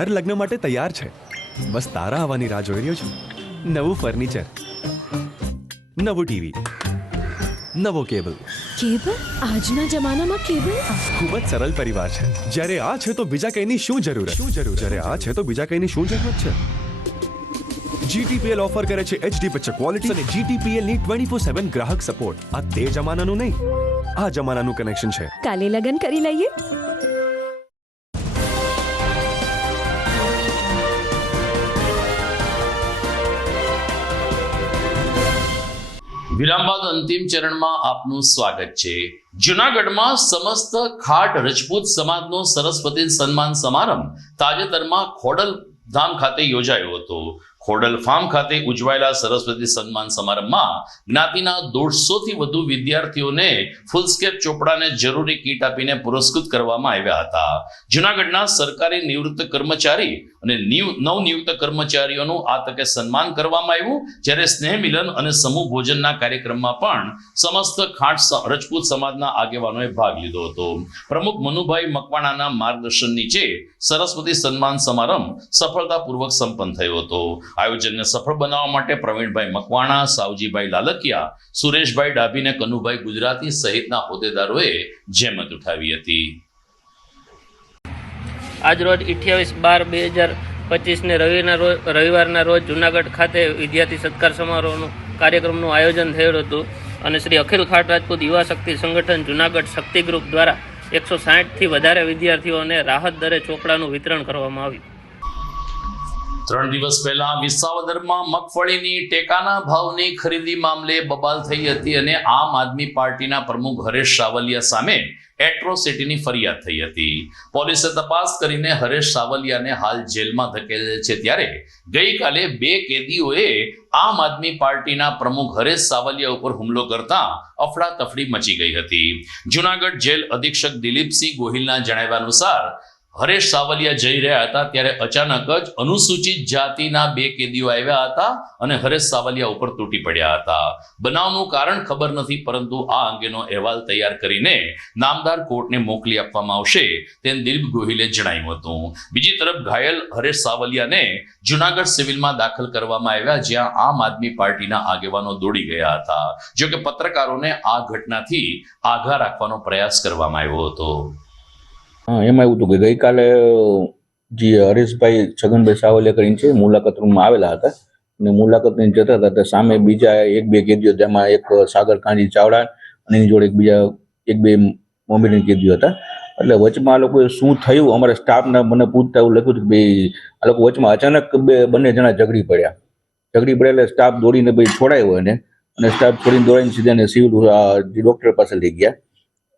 ઘર લગ્ન માટે તૈયાર છે. બસ તારા આવવાની રાહ જોઈ રહ્યો છું. નવું ફર્નિચર, નવું ટીવી, નવો કેબલ. કેબલ? આજના જમાનામાં કેબલ? ખૂબ જ સરળ પરિવાર છે. જ્યારે આ છે તો બીજા કઈની શું જરૂરત? જ્યારે આ છે તો બીજા કઈની શું જરૂરત છે? GTPL ઓફર કરે છે HD પિક્ચર ક્વોલિટી અને GTPL ની 24/7 ગ્રાહક સપોર્ટ. આ તે જમાનાનું નહીં, આ જમાનાનું કનેક્શન છે. કાલે લગન કરી લઈએ. વિરામ બાદ અંતિમ ચરણમાં આપનું સ્વાગત છે. જૂનાગઢમાં સમસ્ત ખાટ રજપૂત સમાજનો સરસ્વતી સન્માન સમારંભ તાજેતરમાં ખોડલ ધામ ખાતે યોજાયો હતો. ખોડલ ફાર્મ ખાતે ઉજવાયેલા સરસ્વતી સન્માન સમારંભમાં જ્ઞાતિના 150 થી વધુ વિદ્યાર્થીઓને ફૂલસ્કેપ ચોપડાને જરૂરી કીટ આપીને પુરસ્કૃત કરવામાં આવ્યા હતા. જૂનાગઢના સરકારી નિવૃત્ત કર્મચારી અને નવનિયુક્ત કર્મચારીઓનું આ તકે સન્માન કરવામાં આવ્યું, જ્યારે સ્નેહ મિલન અને સમૂહ ભોજનના કાર્યક્રમમાં પણ સમસ્ત ખાટ રજપૂત સમાજના આગેવાનોએ ભાગ લીધો હતો. પ્રમુખ મનુભાઈ મકવાણાના માર્ગદર્શન નીચે સરસ્વતી સન્માન સમારંભ સફળતાપૂર્વક સંપન્ન થયો હતો. આયોજનને સફળ બનાવવા માટે પ્રવીણભાઈ મકવાણા, સાવજીભાઈ લાલકિયા, સુરેશભાઈ ડાભી અને કનુભાઈ ગુજરાતી સહિતના હોદ્દેદારોએ જહેમત ઉઠાવી હતી. આજરોજ 28/12/2025 રવિવારના રોજ જૂનાગઢ ખાતે વિદ્યાર્થી સત્કાર સમારોહનું કાર્યક્રમનું આયોજન થયું હતું અને શ્રી અખિલ ખાટ રાજપૂત યુવા શક્તિ સંગઠન જૂનાગઢ શક્તિ ગ્રુપ દ્વારા 160થી વધારે વિદ્યાર્થીઓને રાહત દરે ચોપડાનું વિતરણ કરવામાં આવ્યું. 3 દિવસ પહેલા વિસાવદરમાં મગફળીની ટેકાના ભાવની ખરીદી મામલે બબાલ થઈ હતી અને આમ આદમી પાર્ટીના પ્રમુખ હરેશ સાવલિયા સામે એટ્રોસિટીની ફરિયાદ થઈ હતી. પોલીસે તપાસ કરીને હરેશ સાવલિયાને હાલ જેલમાં ધકેલેલ છે. ત્યારે ગઈકાલે 2 કેદીઓએ આમ આદમી પાર્ટીના પ્રમુખ હરેશ સાવલિયા ઉપર હુમલો કરતા અફડાતફડી મચી ગઈ હતી. જૂનાગઢ જેલ અધિક્ષક દિલીપસિંહ ગોહિલના જણાવ્યા અનુસાર હરેશ સાવલિયા જઈ રહ્યા હતા ત્યારે અચાનક જ અનુસૂચિત જાતિના 2 કેદીઓ આવ્યા હતા અને હરેશ સાવલિયા ઉપર તૂટી પડ્યા હતા. બનાવનું કારણ ખબર નથી, પરંતુ આ અંગેનો અહેવાલ તૈયાર કરીને નામદાર કોર્ટને મોકલી આપવામાં આવશે તેમ દિલીપ ગોહિલે જણાવ્યું હતું. બીજી તરફ ઘાયલ હરેશ સાવલિયાને જૂનાગઢ સિવિલમાં દાખલ કરવામાં આવ્યા, જ્યાં આમ આદમી પાર્ટીના આગેવાનો દોડી ગયા હતા. જો કે પત્રકારોને આ ઘટનાથી આઘા રાખવાનો પ્રયાસ કરવામાં આવ્યો હતો. એમાં એવું હતું કે ગઈકાલે જે હરેશભાઈ છગનભાઈ સાવલિયા કરીને છે મુલાકાત રૂમમાં આવેલા હતા અને મુલાકાત લઈને જતા હતા તો સામે બીજા 1-2 કેદીઓ, તેમાં એક સાગર કાંજી ચાવડા અને એની જોડે બીજા 1-2 મોમેડિયન કેદીઓ હતા. એટલે વચમાં આ લોકોએ શું થયું અમારા સ્ટાફના મને પૂછતા એવું લખ્યું હતું કે ભાઈ આ લોકો વચમાં અચાનક બંને જણા ઝઘડી પડ્યા એટલે સ્ટાફ દોડીને ભાઈ છોડાયો એને અને સ્ટાફ છોડીને દોડીને સીધા સિવિલ ડોક્ટર પાસે લઈ ગયા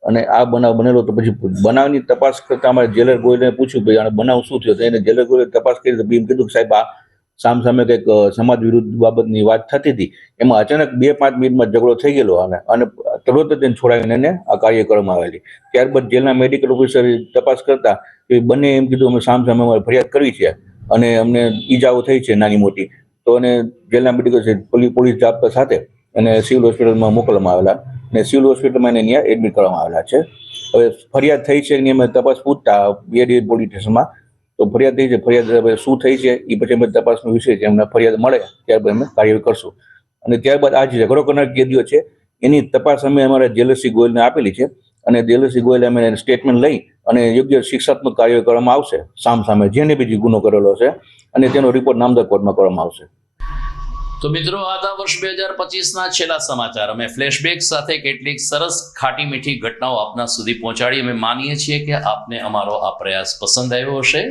અને આ બનાવ બનેલો. તો પછી બનાવની તપાસ કરતા અમારે જેલર ગોયલે પૂછ્યું ભાઈ આનો બનાવ શું થયો, તો એને જેલર ગોયલે તપાસ કરી તો એમ કીધું કે સાહેબ આ સામે કંઈક સમાજ વિરુદ્ધ બાબતની વાત થતી હતી, એમાં અચાનક 2-5 મિનિટમાં ઝઘડો થઈ ગયેલો અને તરત જ તેને છોડાવીને એને આ કાર્ય કરવામાં આવેલી. ત્યારબાદ જેલના મેડિકલ ઓફિસર તપાસ કરતા કે બંને એમ કીધું અમે સામે અમારે ફરિયાદ કરવી છે અને અમને ઈજાઓ થઈ છે નાની મોટી, તો એને જેલના મેડિકલ પોલીસ જાપ્તા સાથે અને સિવિલ હોસ્પિટલમાં મોકલવામાં આવેલા અને સિવિલ હોસ્પિટલમાં એને ત્યાં એડમિટ કરવામાં આવેલા છે. હવે ફરિયાદ થઈ છે એની અમે તપાસ પૂછતા બીએડી પોલીસ સ્ટેશનમાં તો ફરિયાદ થઈ છે, ફરિયાદ શું થઈ છે એ પછી અમે તપાસનો વિષય છે, અમને ફરિયાદ મળે ત્યારબાદ અમે કાર્યવાહી કરશું. અને ત્યારબાદ આ જે ઝઘડો કરનાર કેદીઓ છે એની તપાસ અમે અમારા જેલરસિંહ ગોયલને આપેલી છે અને જેલરસિંહ ગોયલે અમે સ્ટેટમેન્ટ લઈ અને યોગ્ય શિક્ષાત્મક કાર્યવાહી કરવામાં આવશે સામે જેને બી ગુનો કરેલો છે અને તેનો રિપોર્ટ નામદાર કોર્ટમાં કરવામાં આવશે. તો મિત્રો, આ હતા વર્ષ 2025ના છેલ્લા સમાચાર. અમે ફ્લેશબેક સાથે કેટલીક સરસ ખાટી મીઠી ઘટનાઓ આપના સુધી પહોંચાડી. અમે માનીએ છીએ કે આપને અમારો આ પ્રયાસ પસંદ આવ્યો હશે.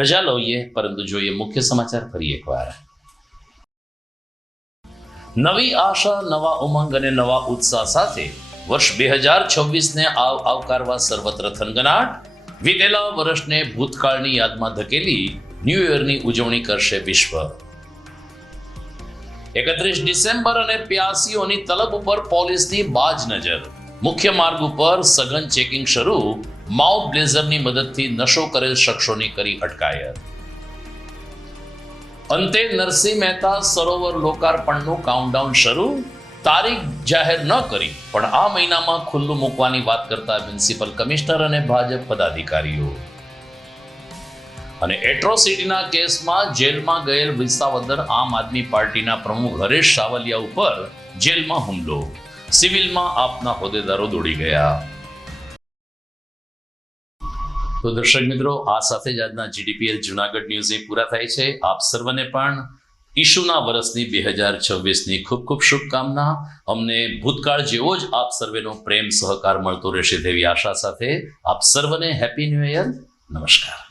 રજા લઈએ, પરંતુ જોઈએ મુખ્ય સમાચાર ફરી એકવાર. નવી આશા, નવા ઉમંગ અને નવા ઉત્સાહ સાથે વર્ષ 2026ને આવકારવા સર્વત્ર થનગનાટ. વીતેલા વર્ષને ભૂતકાળની યાદમાં ધકેલી ન્યૂ યરની ઉજવણી કરશે વિશ્વ. 31 ડિસેમ્બર અને પ્યાસીઓની તલબ ઉપર પોલીસની બાજ નજર. મુખ્ય માર્ગ ઉપર સઘન ચેકિંગ શરૂ. માઉથ બ્લેઝરની મદદથી નશો કરેલ શખ્સોની કરી અટકાયત. અંતે નરસિંહ મહેતા સરોવર લોકાર્પણનું કાઉન્ટડાઉન શરૂ. તારીખ જાહેર ન કરી પણ આ મહિનામાં ખુલ્લું મૂકવાની વાત કરતા મ્યુનિસિપલ કમિશનર અને ભાજપ પદાધિકારીઓ. અને એટ્રોસિટીના કેસમાં જેલમાં ગયેલ વિસાવદર આમ આદમી પાર્ટીના પ્રમુખ હરેશ સાવલિયા ઉપર જેલમાં હુમલો, સિવિલમાં આપના હોદ્દેદારો દોડી ગયા. તો દર્શક મિત્રો, આ સાથે જ આજના જીડીપીએલ જુનાગઢ ન્યૂઝ પૂરા થાય છે. આપ સર્વને પણ ઈશુના વર્ષની 2026ની ખૂબ ખૂબ શુભકામના. અમને ભૂતકાળ જેવો જ આપ સર્વેનો પ્રેમ સહકાર મળતો રહેશે તેવી આશા સાથે આપ સર્વને હેપી ન્યૂ યર. નમસ્કાર.